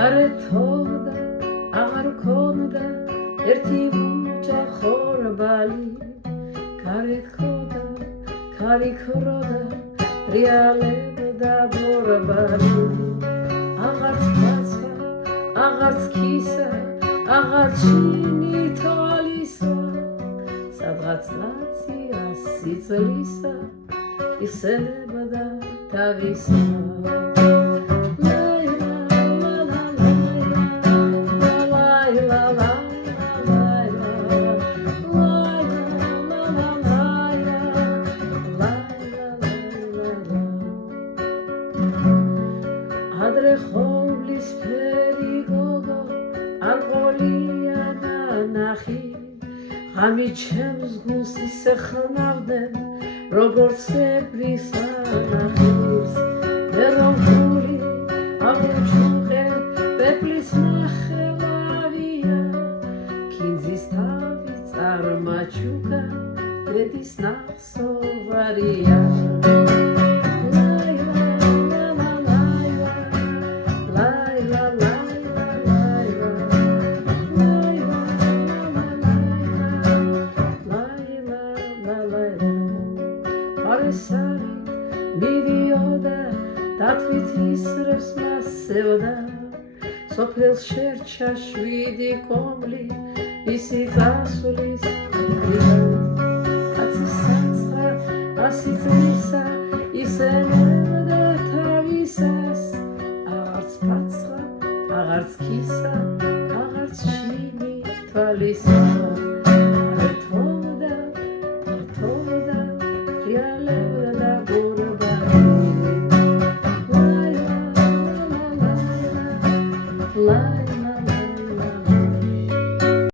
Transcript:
გარეთოდა აღარ ქონდა ერთი მუჭა ხორბალი გარეთქოდა ქარი ქროდა რეალებდა ბორბალი აღარც ფასა აღარც ქისა აღარც შინი თვალისა სადღაც ნაცია სიძლისა ისელებდა თავისა ადრე ხობლის ფერი გოგო ალყოლია და ნახი ღამი ჩემს გულს ისე ხნავდნენ როგორც ეფრის ანახის მე რომ გული აღუჩუყე პეპლის ნახევარია კინძის თავი წარმაჩუკა დედის ნახსოვარია მიდიოდა დათვით ისრებს მასევდა სოფელს შერჩა შვიდი კომლი ისი წასulis კაცის საცხა ასი წლისა ისენებდა თავისას აღარც პაცხა აღარც ქისა აღარც შინი თვალისა Life